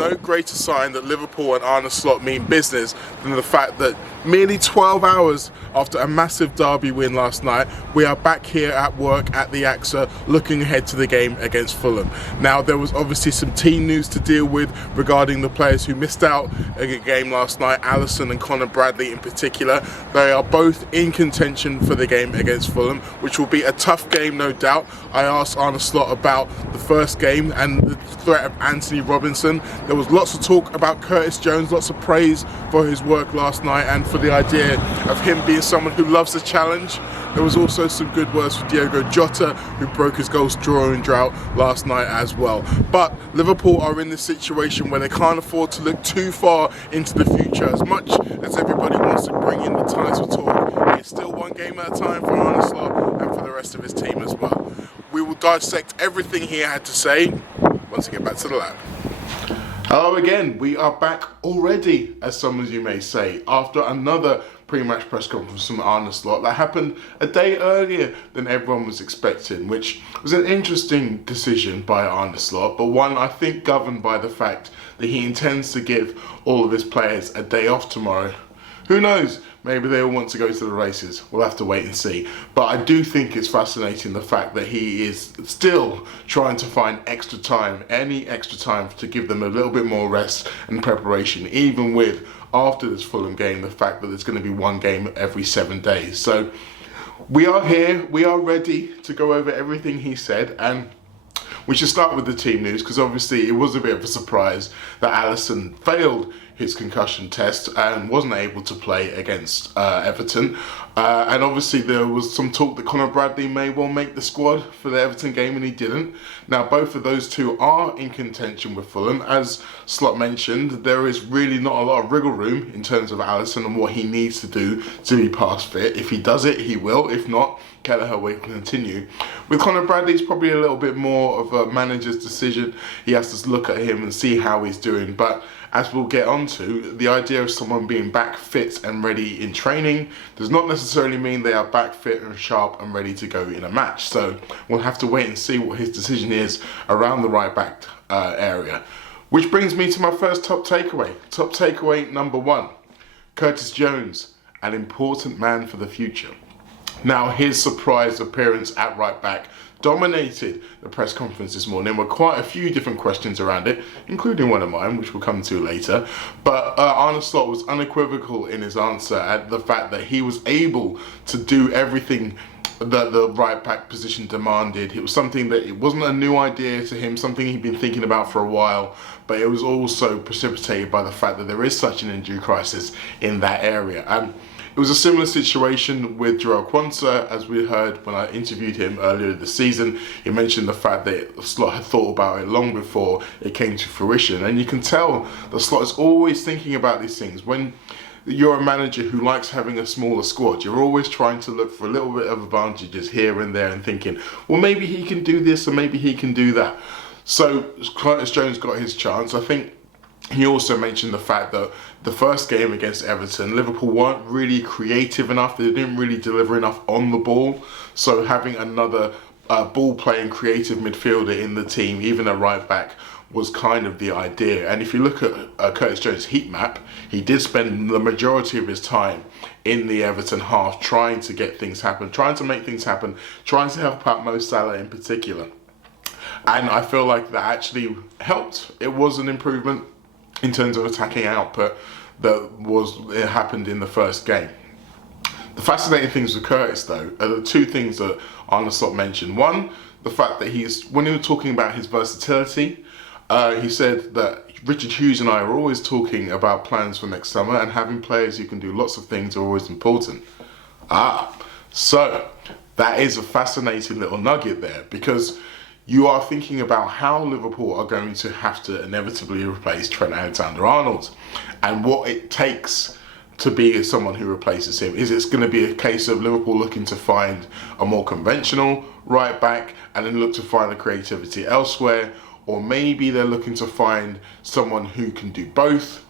no greater sign that Liverpool and Arne Slot mean business than the fact that merely 12 hours after a massive derby win last night, we are back here at work at the AXA looking ahead to the game against Fulham. Now, there was obviously some team news to deal with regarding the players who missed out a game last night, Alisson and Conor Bradley in particular. They are both in contention for the game against Fulham, which will be a tough game, no doubt. I asked Arne Slot about the first game and the threat of Anthony Robinson. There was lots of talk about Curtis Jones, lots of praise for his work last night and for the idea of him being someone who loves the challenge. There was also some good words for Diogo Jota, who broke his goal scoring drought last night as well. But Liverpool are in this situation where they can't afford to look too far into the future. As much as everybody wants to bring in the title talk, it's still one game at a time for Arne Slot and for the rest of his team as well. We will dissect everything he had to say once we get back to the lab. Hello again, we are back already, as some of you may say, after another pre-match press conference from Arne Slot that happened a day earlier than everyone was expecting, which was an interesting decision by Arne Slot, but one I think governed by the fact that he intends to give all of his players a day off tomorrow. Who knows? Maybe they all want to go to the races. We'll have to wait and see. But I do think it's fascinating the fact that he is still trying to find extra time, any extra time to give them a little bit more rest and preparation, even with, after this Fulham game, the fact that there's going to be one game every 7 days. So we are here, we are ready to go over everything he said, and we should start with the team news because obviously it was a bit of a surprise that Alisson failed his concussion test and wasn't able to play against Everton. And obviously there was some talk that Conor Bradley may well make the squad for the Everton game, and he didn't. Now both of those two are in contention with Fulham. As Slot mentioned, there is really not a lot of wriggle room in terms of Alisson and what he needs to do to be past fit. If he does it, he will. If not, Kelleher will continue. With Conor Bradley, it's probably a little bit more of a manager's decision. He has to look at him and see how he's doing. But as we'll get on to, the idea of someone being back fit and ready in training does not necessarily mean they are back fit and sharp and ready to go in a match. So we'll have to wait and see what his decision is around the right back area. Which brings me to my first top takeaway. Top takeaway number one, Curtis Jones, an important man for the future. Now, his surprise appearance at right back dominated the press conference this morning with quite a few different questions around it, including one of mine, which we'll come to later. But Arne Slot was unequivocal in his answer at the fact that he was able to do everything that the right back position demanded. It was something that it wasn't a new idea to him, something he'd been thinking about for a while, but it was also precipitated by the fact that there is such an injury crisis in that area. It was a similar situation with Jarell Quansah, as we heard when I interviewed him earlier this season. He mentioned the fact that Slot had thought about it long before it came to fruition. And you can tell that Slot is always thinking about these things. When you're a manager who likes having a smaller squad, you're always trying to look for a little bit of advantages here and there and thinking, well, maybe he can do this or maybe he can do that. So Curtis Jones got his chance. I think he also mentioned the fact that the first game against Everton, Liverpool weren't really creative enough. They didn't really deliver enough on the ball. So having another ball-playing creative midfielder in the team, even a right back, was kind of the idea. And if you look at Curtis Jones' heat map, he did spend the majority of his time in the Everton half trying to get things happen, trying to make things happen, trying to help out Mo Salah in particular. And I feel like that actually helped. It was an improvement in terms of attacking output it happened in the first game. The fascinating things with Curtis, though, are the two things that Arne Slot mentioned. One, the fact that when he was talking about his versatility, he said that Richard Hughes and I are always talking about plans for next summer, and having players who can do lots of things are always important. So that is a fascinating little nugget there, because you are thinking about how Liverpool are going to have to inevitably replace Trent Alexander-Arnold and what it takes to be someone who replaces him. Is it going to be a case of Liverpool looking to find a more conventional right back and then look to find the creativity elsewhere? Or maybe they're looking to find someone who can do both.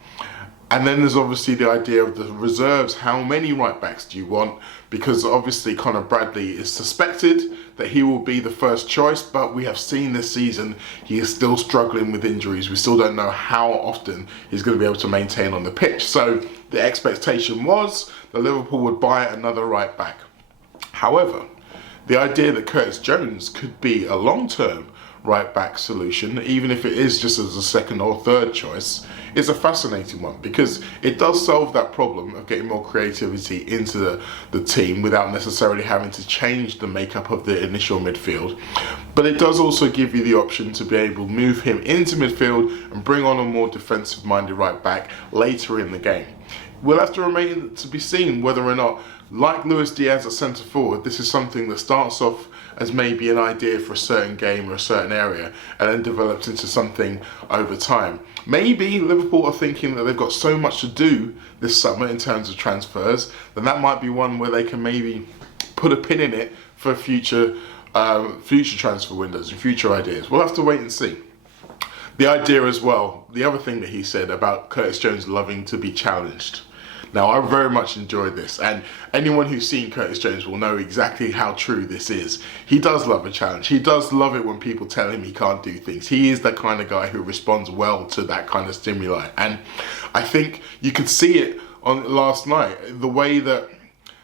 And then there's obviously the idea of the reserves. How many right backs do you want? Because obviously Conor Bradley is suspected that he will be the first choice, but we have seen this season he is still struggling with injuries. We still don't know how often he's going to be able to maintain on the pitch. So the expectation was that Liverpool would buy another right back. However, the idea that Curtis Jones could be a long-term right back solution, even if it is just as a second or third choice, is a fascinating one, because it does solve that problem of getting more creativity into the team without necessarily having to change the makeup of the initial midfield. But it does also give you the option to be able to move him into midfield and bring on a more defensive minded right back later in the game. We'll have to remain to be seen whether or not, like Luis Diaz at centre forward, this is something that starts off as maybe an idea for a certain game or a certain area and then develops into something over time. Maybe Liverpool are thinking that they've got so much to do this summer in terms of transfers, then that might be one where they can maybe put a pin in it for future transfer windows and future ideas. We'll have to wait and see. The idea as well, the other thing that he said about Curtis Jones loving to be challenged. Now, I very much enjoyed this, and anyone who's seen Curtis Jones will know exactly how true this is. He does love a challenge. He does love it when people tell him he can't do things. He is that kind of guy who responds well to that kind of stimuli. And I think you could see it on last night, the way that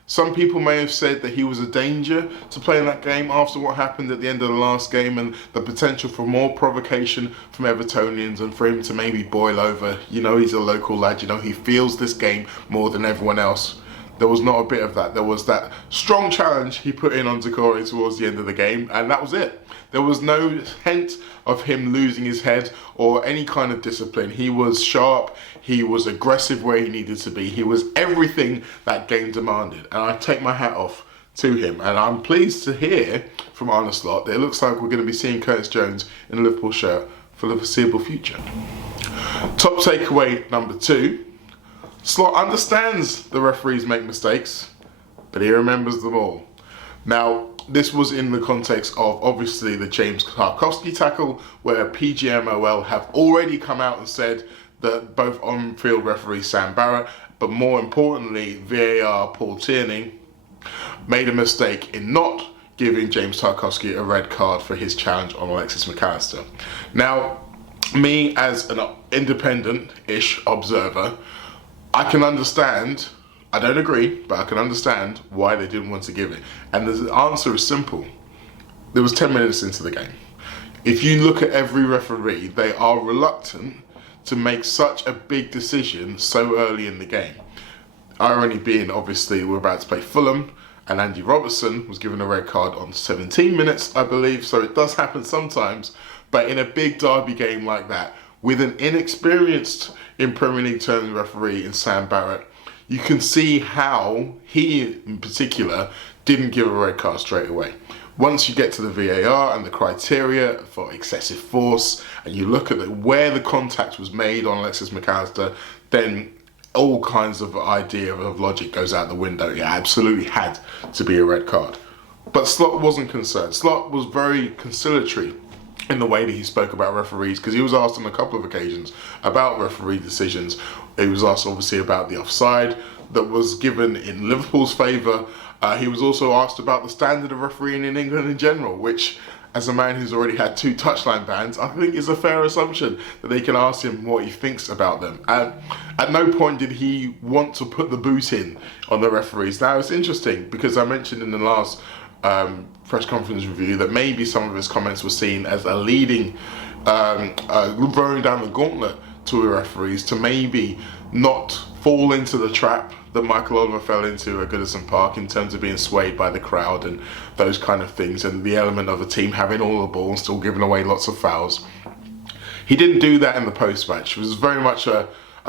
some people may have said that he was a danger to play in that game after what happened at the end of the last game and the potential for more provocation from Evertonians and for him to maybe boil over. You know, he's a local lad, you know, he feels this game more than everyone else. There was not a bit of that. There was that strong challenge he put in on Decore towards the end of the game, and that was it. There was no hint of him losing his head or any kind of discipline. He was sharp, he was aggressive where he needed to be, he was everything that game demanded, and I take my hat off to him. And I'm pleased to hear from Arne Slot that it looks like we're going to be seeing Curtis Jones in a Liverpool shirt for the foreseeable future. Top takeaway number 2. Slot understands the referees make mistakes, but he remembers them all. Now, this was in the context of obviously the James Tarkowski tackle, where PGMOL have already come out and said that both on-field referee Sam Barrett, but more importantly VAR Paul Tierney, made a mistake in not giving James Tarkowski a red card for his challenge on Alexis McAllister. Now, me as an independent-ish observer, I can understand, I don't agree, but I can understand why they didn't want to give it. And the answer is simple. There was 10 minutes into the game. If you look at every referee, they are reluctant to make such a big decision so early in the game. Irony being, obviously, we're about to play Fulham, and Andy Robertson was given a red card on 17 minutes, I believe, so it does happen sometimes. But in a big derby game like that, with an inexperienced, in Premier League terms, referee in Sam Barrett, you can see how he, in particular, didn't give a red card straight away. Once you get to the VAR and the criteria for excessive force, and you look at where the contact was made on Alexis McAllister, then all kinds of idea of logic goes out the window. It absolutely had to be a red card. But Slot wasn't concerned. Slot was very conciliatory in the way that he spoke about referees, because he was asked on a couple of occasions about referee decisions. He was asked obviously about the offside that was given in Liverpool's favour. He was also asked about the standard of refereeing in England in general, which, as a man who's already had 2 touchline bans, I think is a fair assumption that they can ask him what he thinks about them. And at no point did he want to put the boot in on the referees. Now, it's interesting because I mentioned in the last press conference review that maybe some of his comments were seen as a leading, throwing down the gauntlet to the referees to maybe not fall into the trap that Michael Oliver fell into at Goodison Park in terms of being swayed by the crowd and those kind of things, and the element of a team having all the ball and still giving away lots of fouls. He didn't do that in the post-match. It was very much a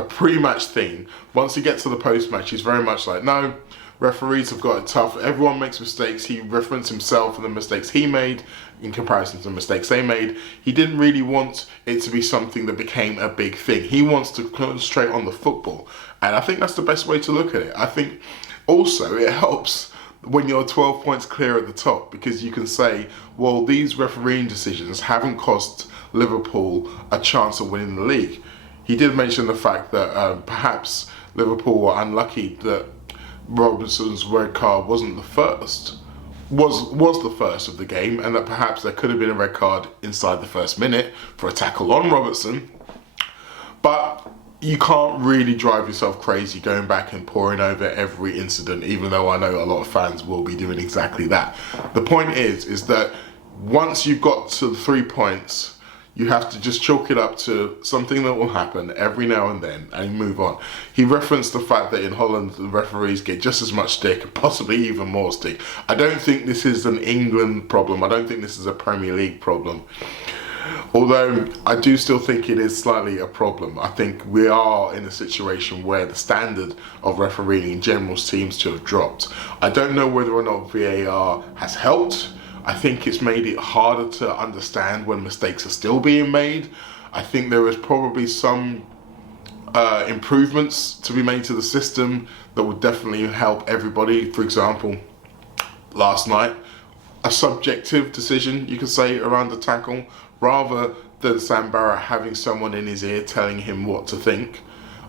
pre-match thing. Once he gets to the post-match, he's very much like, no, referees have got it tough. Everyone makes mistakes. He referenced himself and the mistakes he made in comparison to the mistakes they made. He didn't really want it to be something that became a big thing. He wants to concentrate on the football. And I think that's the best way to look at it. I think also it helps when you're 12 points clear at the top, because you can say, well, these refereeing decisions haven't cost Liverpool a chance of winning the league. he did mention the fact that perhaps Liverpool were unlucky that Robertson's red card wasn't the first. Was the first of the game, and that perhaps there could have been a red card inside the first minute for a tackle on Robertson. But you can't really drive yourself crazy going back and poring over every incident, even though I know a lot of fans will be doing exactly that. The point is that once you've got to the 3 points, you have to just chalk it up to something that will happen every now and then and move on. He referenced the fact that in Holland the referees get just as much stick, possibly even more stick. I don't think this is an England problem. I don't think this is a Premier League problem. Although I do still think it is slightly a problem. I think we are in a situation where the standard of refereeing in general seems to have dropped. I don't know whether or not VAR has helped. I think it's made it harder to understand when mistakes are still being made. I think there is probably some improvements to be made to the system that would definitely help everybody. For example, last night, a subjective decision, you could say, around the tackle, rather than Sam Barrett having someone in his ear telling him what to think.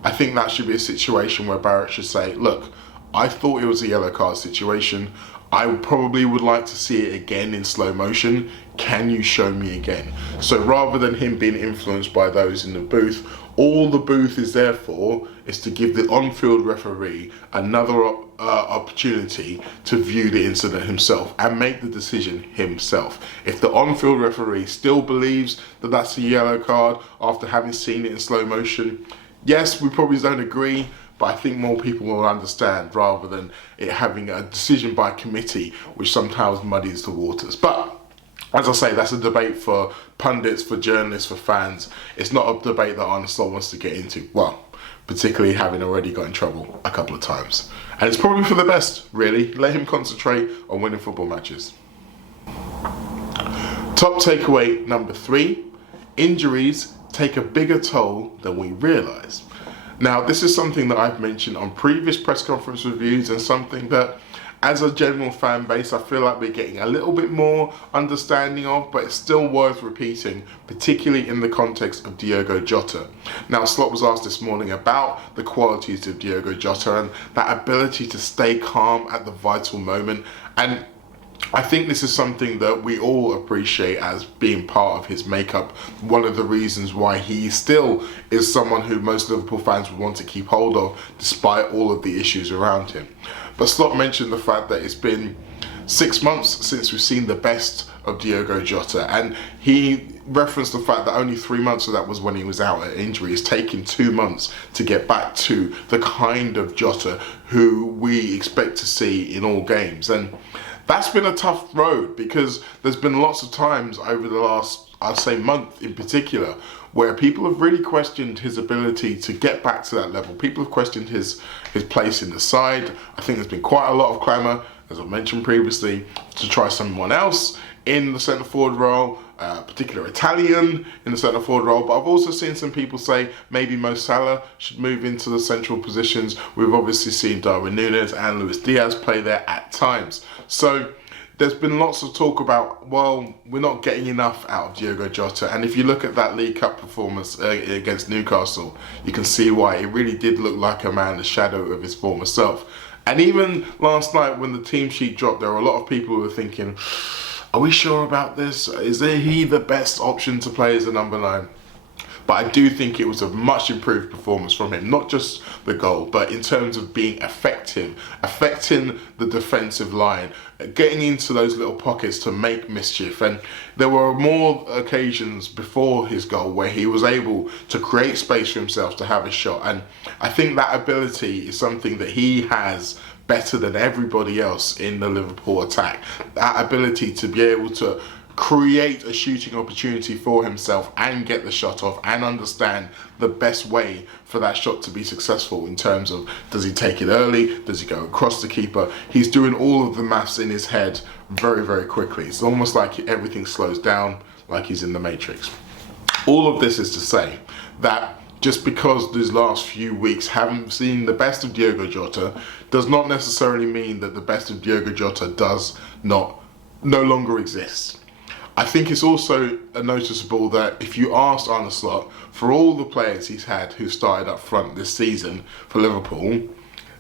I think that should be a situation where Barrett should say, look, I thought it was a yellow card situation. I probably would like to see it again in slow motion. Can you show me again? So rather than him being influenced by those in the booth, all the booth is there for is to give the on-field referee another opportunity to view the incident himself and make the decision himself. If the on-field referee still believes that that's a yellow card after having seen it in slow motion, yes, we probably don't agree, but I think more people will understand rather than it having a decision by committee, which sometimes muddies the waters. But as I say, that's a debate for pundits, for journalists, for fans. It's not a debate that Arne Slot wants to get into. Well, particularly having already got in trouble a couple of times. And it's probably for the best, really. Let him concentrate on winning football matches. Top takeaway number 3, injuries take a bigger toll than we realise. Now, this is something that I've mentioned on previous press conference reviews and something that, as a general fan base, I feel like we're getting a little bit more understanding of, but it's still worth repeating, particularly in the context of Diogo Jota. Now, Slot was asked this morning about the qualities of Diogo Jota and that ability to stay calm at the vital moment. And I think this is something that we all appreciate as being part of his makeup. One of the reasons why he still is someone who most Liverpool fans would want to keep hold of, despite all of the issues around him. But Slot mentioned the fact that it's been 6 months since we've seen the best of Diogo Jota, and he referenced the fact that only 3 months of that was when he was out at injury. It's taken 2 months to get back to the kind of Jota who we expect to see in all games. And that's been a tough road because there's been lots of times over the last, I'd say, month in particular, where people have really questioned his ability to get back to that level. People have questioned his place in the side. I think there's been quite a lot of clamour, as I mentioned previously, to try someone else in the centre forward role, particular Italian in the centre forward role. But I've also seen some people say maybe Mo Salah should move into the central positions. We've obviously seen Darwin Núñez and Luis Diaz play there at times. So there's been lots of talk about, well, we're not getting enough out of Diogo Jota. And if you look at that League Cup performance against Newcastle, you can see why. It really did look like a man, the shadow of his former self. And even last night when the team sheet dropped, there were a lot of people who were thinking, are we sure about this? Is he the best option to play as a number 9? But I do think it was a much improved performance from him, not just the goal, but in terms of being effective, affecting the defensive line, getting into those little pockets to make mischief. And there were more occasions before his goal where he was able to create space for himself to have a shot. And I think that ability is something that he has better than everybody else in the Liverpool attack. That ability to be able to create a shooting opportunity for himself and get the shot off and understand the best way for that shot to be successful in terms of, does he take it early, does he go across the keeper? He's doing all of the maths in his head very, very quickly. It's almost like everything slows down, like he's in the Matrix. All of this is to say that just because these last few weeks haven't seen the best of Diogo Jota does not necessarily mean that the best of Diogo Jota no longer exists. I think it's also noticeable that if you asked Arne Slot, for all the players he's had who started up front this season for Liverpool,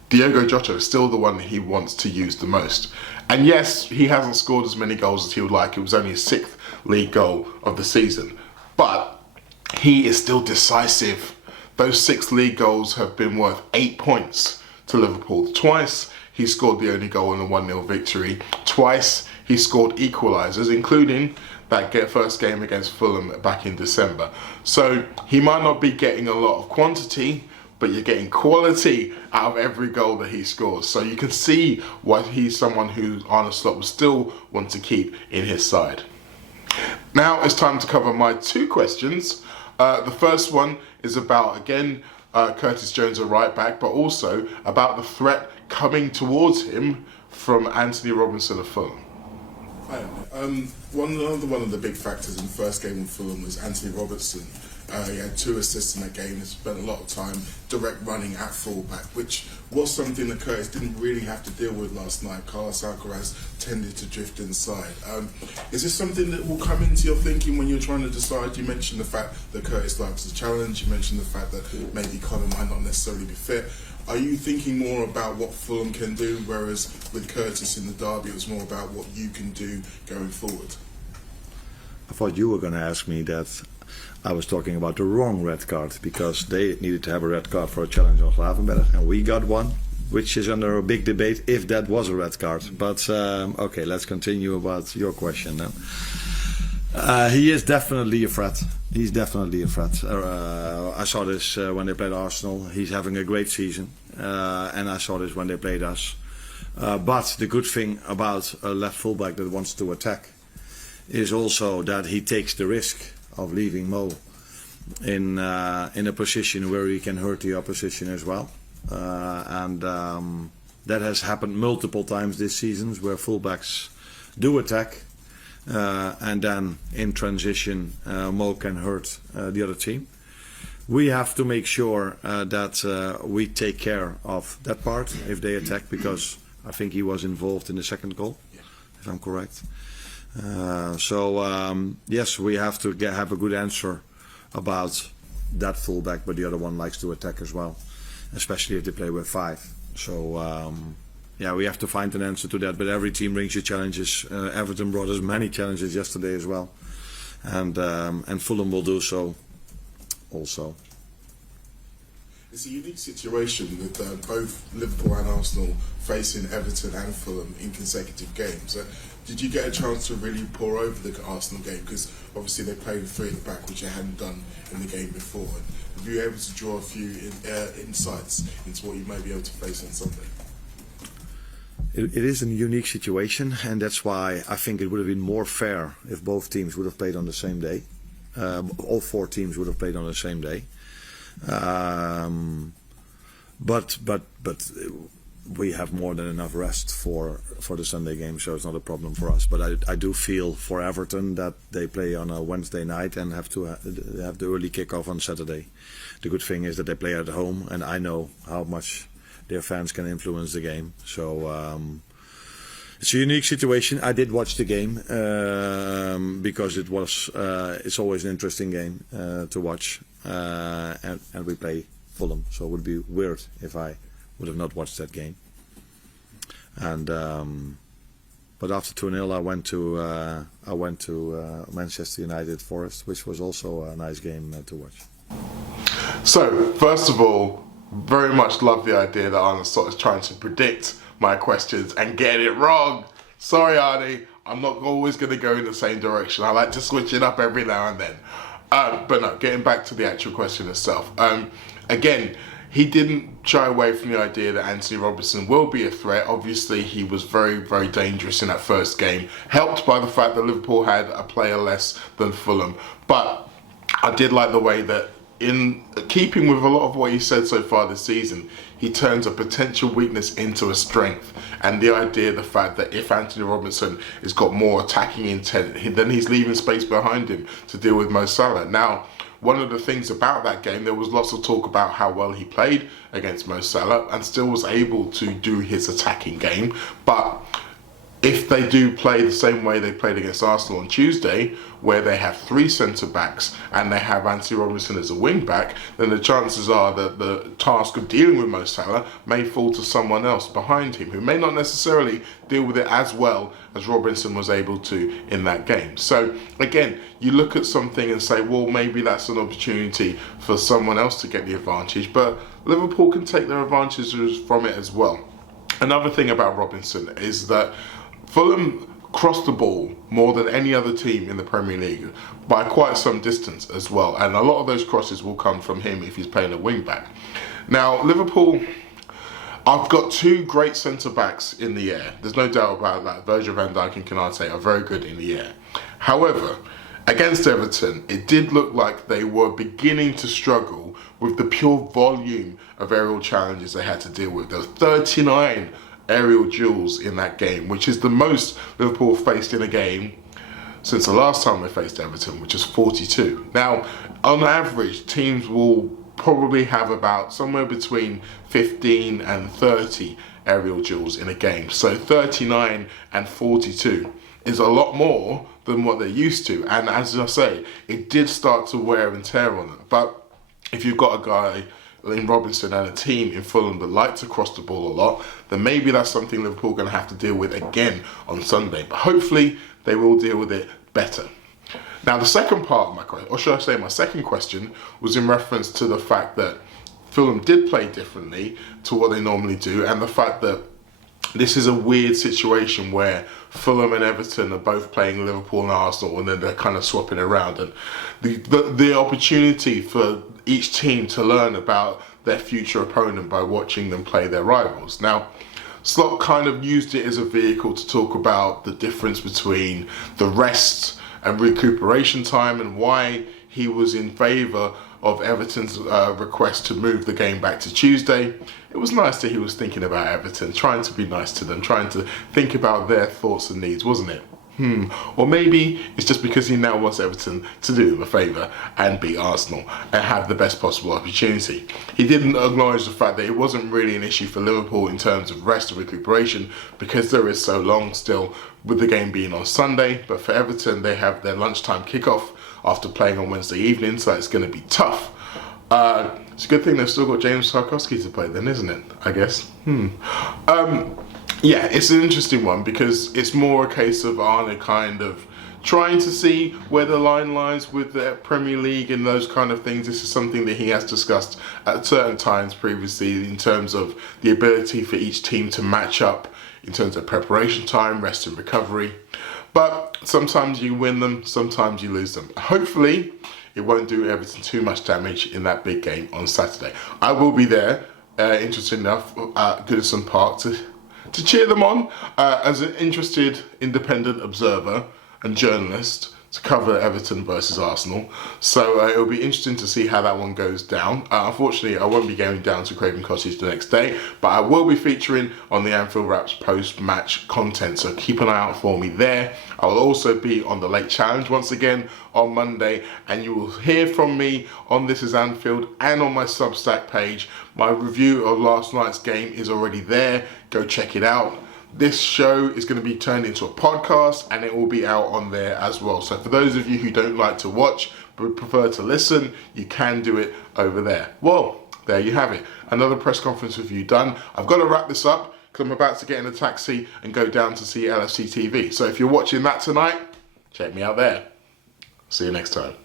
Diogo Jota is still the one that he wants to use the most. And yes, he hasn't scored as many goals as he would like. It was only his 6th league goal of the season. But he is still decisive. Those 6 league goals have been worth 8 points to Liverpool. Twice he scored the only goal in a 1-0 victory. Twice he scored equalisers, including that first game against Fulham back in December. So he might not be getting a lot of quantity, but you're getting quality out of every goal that he scores. So you can see why he's someone who Arne Slot will still want to keep in his side. Now it's time to cover my 2 questions. The first one is about, again, Curtis Jones, a right back, but also about the threat coming towards him from Anthony Robinson of Fulham. One of the big factors in the first game with Fulham was Anthony Robertson. He had 2 assists in that game and spent a lot of time direct running at fullback, which was something that Curtis didn't really have to deal with last night. Carlos Alcaraz tended to drift inside. Is this something that will come into your thinking when you're trying to decide? You mentioned the fact that Curtis likes the challenge. You mentioned the fact that maybe Conor might not necessarily be fit. Are you thinking more about what Fulham can do, whereas with Curtis in the derby, it was more about what you can do going forward? I thought you were going to ask me that I was talking about the wrong red card, because they needed to have a red card for a challenge on Gravenberch, and we got one, which is under a big debate if that was a red card. But okay, let's continue about your question then. He is definitely a threat. He's definitely a threat. I saw this when they played Arsenal. He's having a great season, and I saw this when they played us. But the good thing about a left fullback that wants to attack is also that he takes the risk of leaving Mo in a position where he can hurt the opposition as well. And that has happened multiple times this season, where fullbacks do attack, and then in transition Mo can hurt the other team. We have to make sure that we take care of that part if they attack, because I think he was involved in the second goal, if I'm correct. Yes, we have to have a good answer about that fullback, but the other one likes to attack as well, especially if they play with 5. So yeah, we have to find an answer to that. But every team brings you challenges. Everton brought us many challenges yesterday as well, and Fulham will do so also. It's a unique situation with both Liverpool and Arsenal facing Everton and Fulham in consecutive games. Did you get a chance to really pour over the Arsenal game? Because obviously they played with 3 at the back, which they hadn't done in the game before. And were you able to draw a few insights into what you may be able to face on Sunday? It is a unique situation, and that's why I think it would have been more fair if both teams would have played on the same day. All 4 teams would have played on the same day. But we have more than enough rest for the Sunday game, so it's not a problem for us. But I do feel for Everton that they play on a Wednesday night and have to have the early kickoff on Saturday. The good thing is that they play at home, and I know how much their fans can influence the game. So it's a unique situation. I did watch the game because it's always an interesting game to watch, and we play Fulham, so it would be weird if I would have not watched that game. And but after 2-0, I went to Manchester United Forest, which was also a nice game to watch. So first of all, very much love the idea that Arne Slot is trying to predict my questions and get it wrong. Sorry, Arnie, I'm not always going to go in the same direction. I like to switch it up every now and then. But no, getting back to the actual question itself. Again, he didn't shy away from the idea that Anthony Robinson will be a threat. Obviously, he was very, very dangerous in that first game, helped by the fact that Liverpool had a player less than Fulham. But I did like the way that, in keeping with a lot of what he said so far this season, he turns a potential weakness into a strength. And the idea, the fact that if Anthony Robinson has got more attacking intent, then he's leaving space behind him to deal with Mo Salah. Now, one of the things about that game, there was lots of talk about how well he played against Mo Salah and still was able to do his attacking game. But if they do play the same way they played against Arsenal on Tuesday, where they have 3 centre-backs and they have Anthony Robinson as a wing-back, then the chances are that the task of dealing with Mo Salah may fall to someone else behind him, who may not necessarily deal with it as well as Robinson was able to in that game. So, again, you look at something and say, well, maybe that's an opportunity for someone else to get the advantage, but Liverpool can take their advantages from it as well. Another thing about Robinson is that Fulham crossed the ball more than any other team in the Premier League by quite some distance as well, and a lot of those crosses will come from him if he's playing a wing back. Now, Liverpool, I've got 2 great centre-backs in the air. There's no doubt about that. Virgil van Dijk and Konate are very good in the air. However, against Everton, it did look like they were beginning to struggle with the pure volume of aerial challenges they had to deal with. There were 39 aerial duels in that game, which is the most Liverpool faced in a game since the last time they faced Everton, which is 42. Now, on average, teams will probably have about somewhere between 15 and 30 aerial duels in a game. So 39 and 42 is a lot more than what they're used to. And as I say, it did start to wear and tear on them. But if you've got a guy in Robinson and a team in Fulham that like to cross the ball a lot, then maybe that's something Liverpool are going to have to deal with again on Sunday. But hopefully they will deal with it better. Now, the second part of my question, or should I say my second question, was in reference to the fact that Fulham did play differently to what they normally do, and the fact that this is a weird situation where Fulham and Everton are both playing Liverpool and Arsenal, and then they're kind of swapping around. And the opportunity for each team to learn about their future opponent by watching them play their rivals. Now, Slot kind of used it as a vehicle to talk about the difference between the rest and recuperation time and why he was in favour of Everton's request to move the game back to Tuesday. It was nice that he was thinking about Everton, trying to be nice to them, trying to think about their thoughts and needs, wasn't it? Or maybe it's just because he now wants Everton to do him a favour and beat Arsenal and have the best possible opportunity. He didn't acknowledge the fact that it wasn't really an issue for Liverpool in terms of rest and recuperation because there is so long still with the game being on Sunday. But for Everton, they have their lunchtime kickoff after playing on Wednesday evening, so it's going to be tough. It's a good thing they've still got James Tarkowski to play then, isn't it? I guess. Yeah, it's an interesting one because it's more a case of Arne kind of trying to see where the line lies with the Premier League and those kind of things. This is something that he has discussed at certain times previously in terms of the ability for each team to match up in terms of preparation time, rest and recovery. But sometimes you win them, sometimes you lose them. Hopefully, it won't do Everton too much damage in that big game on Saturday. I will be there, interesting enough, at Goodison Park to cheer them on as an interested independent observer and journalist to cover Everton versus Arsenal. So it'll be interesting to see how that one goes down. Unfortunately, I won't be going down to Craven Cottage the next day, but I will be featuring on the Anfield Wraps post-match content, so keep an eye out for me there. I will also be on the Late Challenge once again on Monday, and you will hear from me on This Is Anfield and on my Substack page. My review of last night's game is already there. Go check it out. This show is going to be turned into a podcast and it will be out on there as well. So for those of you who don't like to watch but prefer to listen, you can do it over there. Well, there you have it. Another press conference review done. I've got to wrap this up because I'm about to get in a taxi and go down to see LFC TV. So if you're watching that tonight, check me out there. See you next time.